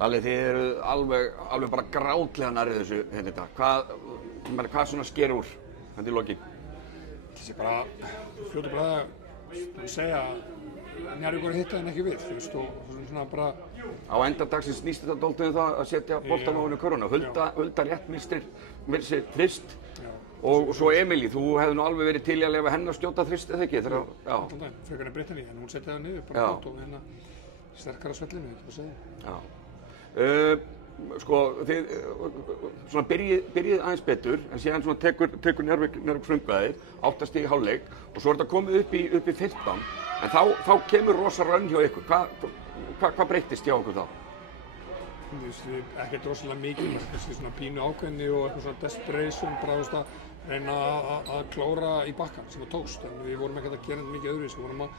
Lalli, þið eru alveg bara grátlega nærri þessu hérna í dag. Hvað svona sker úr hérna í lokin? Þessi bara fljótu bara að segja að Njarðvíkur hitta en ekki við, þú veist, og svona bara... Á endardagsins snýst þetta dálítið um það að setja boltann ofan í körfuna. Hulda rétt missir þrist og svo Emilí, þú hefði nú alveg verið til í að leyfa henni að skjóta þrist eða ekki? Allan daginn, frekar en Brittany, en hún setja það niður bara gott og hérna sterkara svellinu, ekki bara segja. Já. Sko, þið svona byrjið aðeins betur, en síðan svona tekur Njarðvík frumkvæðið, 8 stig í hálfleik og svo er þetta komið upp í 15, en þá kemur rosa rönn hjá ykkur. Hvað breyttist hjá okkur þá? Ekkert rosalega mikið, kannski svona pínu ákveðni og eitthvað svona desperation, bara að reyna að klóra í bakkann sem það tókst, en við vorum ekkert að gera mikið öðruvísi, við vorum að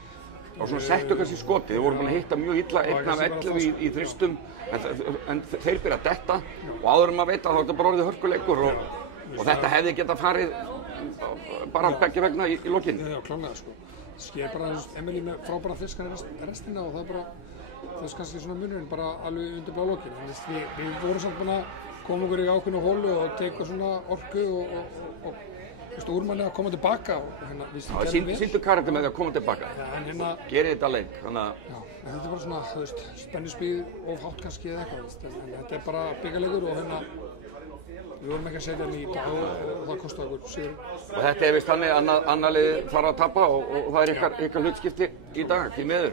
og svona settu kannski skotið, þið voru búin að hitta mjög illa 1 af 11 í þristum en þeir byrja að detta og áður en maður veit að þá er þetta bara orðið hörkuleikur og þetta hefði getað farið bara beggja vegna í lokin. Já, klárlega sko. Sker bara Emilí með frábæra fiskan restina og það er bara þess kannski svona munurinn bara alveg undir blá lokin. Við vorum samt búin að koma okkur í ákveðnu hólu og teka svona orku og úrmanni að koma tilbaka og hérna sýndu karakter með því að koma tilbaka. Gerið þetta leik, þannig að... Já, en þetta er bara svona, þú veist, spennuspíð of hátt kannski eða eitthvað, en þetta er bara byggarleikur og hérna við vorum ekki að setja hann í dag og það kosti okkur sigur. Og þetta er vist þannig að annar lið fara að tapa og það er ykkar hlutskipti í dag, því miður.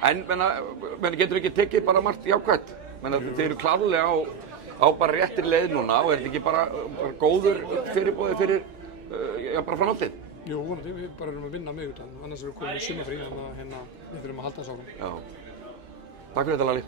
En getur ekki tekið bara margt jákvætt, þið eru klárlega á bara réttir leið núna og er þetta ekki bara góður fyrirbóði fyrir bara framhaldið? Jú, vonandi, við bara erum að vinna miðvikudag, annars erum við komin í sumarfrí, þannig að við þurfum að halda þess áfram. Já. Takk fyrir þetta, Lalli.